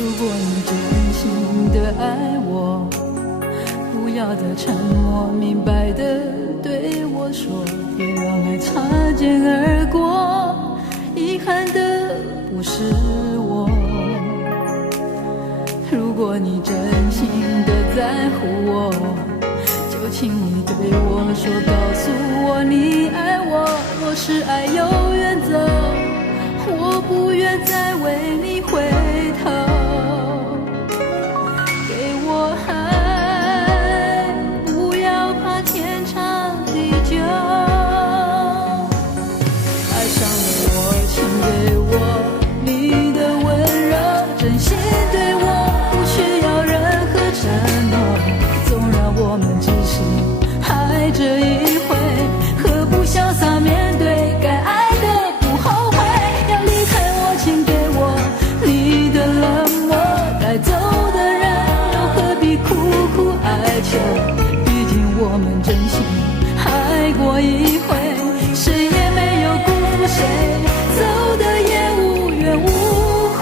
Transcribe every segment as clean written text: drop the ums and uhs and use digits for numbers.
如果你真心的爱我，不要再沉默，明白的对我说，别让爱擦肩而过，遗憾的不是我。如果你真心的在乎我，就请你对我说，告诉我你爱我。若是爱有远走，我不愿再为你回头。给我爱，不要怕天长地久。爱上了我，请给我你的温柔，真心对我，不需要任何承诺。纵然我们只是爱这一回，何不潇洒面对，该爱的不后悔。要离开我，请给我你的冷漠，该走的人又何必苦苦哀求。毕竟我们真心爱过一回，谁也没有辜负谁，走的也无怨无悔。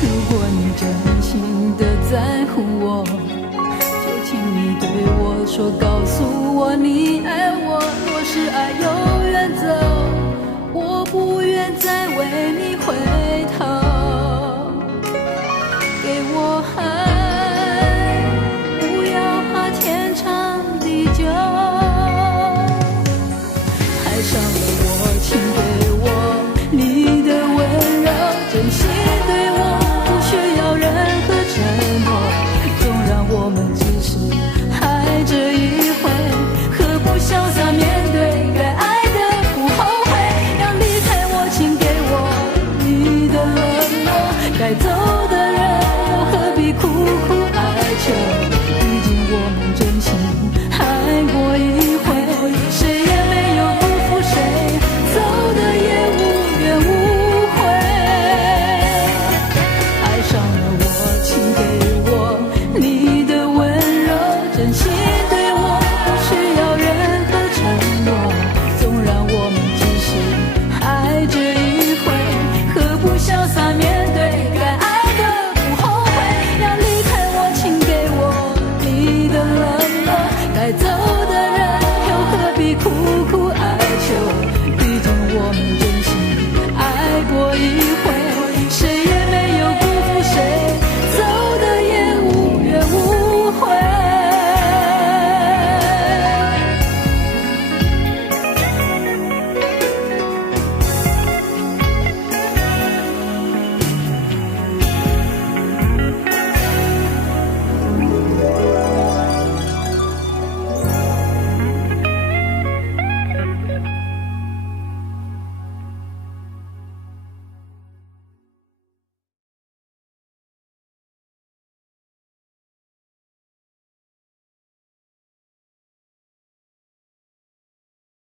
如果你真心的在乎我，就请你对我说，告诉我你